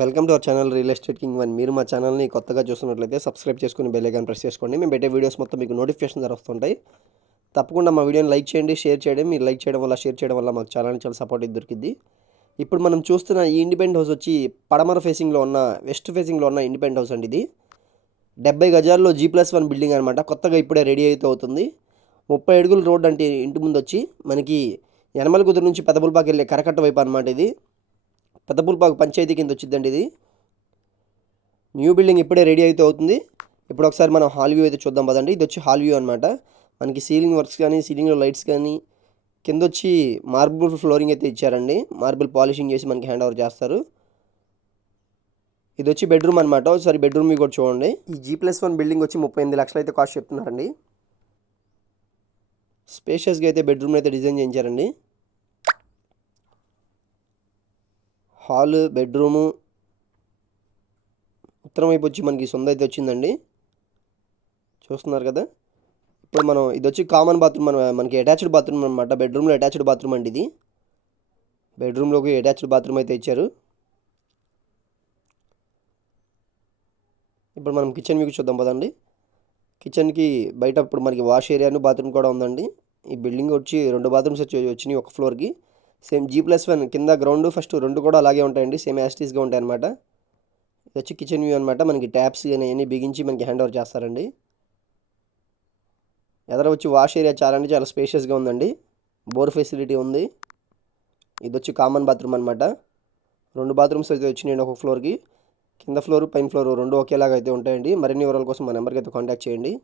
Welcome to our channel real estate king one. మీరు మా ఛానల్ని కొత్తగా చూస్తున్నట్లయితే సబ్స్క్రైబ్ చేసుకుని బెల్ ఐకాన్ ప్రెస్ చేసుకోండి. మేము పెట్టే వీడియోస్ మొత్తం మీకు నోటిఫికేషన్ వస్తుంటాయి. తప్పకుండా మా వీడియోని లైక్ చేయండి, షేర్ చేయండి. మీరు లైక్ చేయడం వల్ల, షేర్ చేయడం వల్ల మాకు ఛానల్ చాలా సపోర్ట్ దొరికింది. ఇప్పుడు మనం చూస్తున్న ఈ ఇండిపెండెంట్ హౌస్ వచ్చి పడమర ఫేసింగ్లో ఉన్న, వెస్ట్ ఫేసింగ్లో ఉన్న ఇండిపెండెంట్ హౌస్ అండి. ఇది 70 గజాల్లో G+1 బిల్డింగ్ అనమాట. కొత్తగా ఇప్పుడే రెడీ అయితే అవుతుంది. 30 అడుగుల రోడ్ అంటే ఇంటి ముందు వచ్చి మనకి యనమలకుదురు నుంచి పెదపుల్పాకి వెళ్ళే కరకట్ట వైపు అనమాట. ఇది పెద్దపుల్పాకు పంచాయతీ కింద వచ్చిందండి. ఇది న్యూ బిల్డింగ్ ఇప్పుడే రెడీ అయితే అవుతుంది. ఇప్పుడు ఒకసారి మనం హాల్ వ్యూ అయితే చూద్దాం పదండి. ఇది వచ్చి హాల్ వ్యూ అనమాట. మనకి సీలింగ్ వర్క్స్ కానీ, సీలింగ్లో లైట్స్ కానీ, కింద వచ్చి మార్బుల్ ఫ్లోరింగ్ అయితే ఇచ్చారండి. మార్బుల్ పాలిషింగ్ చేసి మనకి హ్యాండ్ ఓవర్ చేస్తారు. ఇది వచ్చి బెడ్రూమ్ అనమాట. ఒకసారి బెడ్రూమ్ కూడా చూడండి. ఈ G+1 బిల్డింగ్ వచ్చి 38 లక్షలు అయితే కాస్ట్ చెప్తున్నారండి. స్పేషియస్గా అయితే బెడ్రూమ్ అయితే డిజైన్ చేయించారండి. హాల్, బెడ్రూము, ఉత్తరం వైపు వచ్చి మనకి సొంత అయితే వచ్చిందండి. చూస్తున్నారు కదా. ఇప్పుడు మనం ఇది వచ్చి కామన్ బాత్రూమ్, మనకి అటాచ్డ్ బాత్రూమ్ అనమాట. బెడ్రూమ్లో అటాచ్డ్ బాత్రూమ్ అండి. ఇది బెడ్రూమ్లోకి అటాచ్డ్ బాత్రూమ్ అయితే ఇచ్చారు. ఇప్పుడు మనం కిచెన్ వ్యూ చూద్దాం పదండి. కిచెన్కి బయట ఇప్పుడు మనకి వాష్ ఏరియాను, బాత్రూమ్ కూడా ఉందండి. ఈ బిల్డింగ్ వచ్చి 2 బాత్రూమ్స్ వచ్చినాయి ఒక ఫ్లోర్కి. సేమ్ G+1 కింద గ్రౌండ్ ఫస్ట్ 2 కూడా అలాగే ఉంటాయండి. సేమ్ యాస్టీస్గా ఉంటాయి అనమాట. ఇది వచ్చి కిచెన్ వ్యూ అనమాట. మనకి ట్యాప్స్ కానీ అన్నీ బిగించి మనకి హ్యాండ్ ఓవర్ చేస్తారండి. ఎదర వచ్చి వాష్ ఏరియా చాలా అంటే చాలా స్పేషియస్గా ఉందండి. బోర్ ఫెసిలిటీ ఉంది. ఇది వచ్చి కామన్ బాత్రూమ్ అనమాట. 2 బాత్రూమ్స్ అయితే వచ్చినాయండి ఒక ఫ్లోర్కి. కింద ఫ్లోర్, పైన ఫ్లోర్ 2 ఒకేలాగా అయితే ఉంటాయండి. మరిన్ని వివరాల కోసం మా నెంబర్కి అయితే కాంటాక్ట్ చేయండి.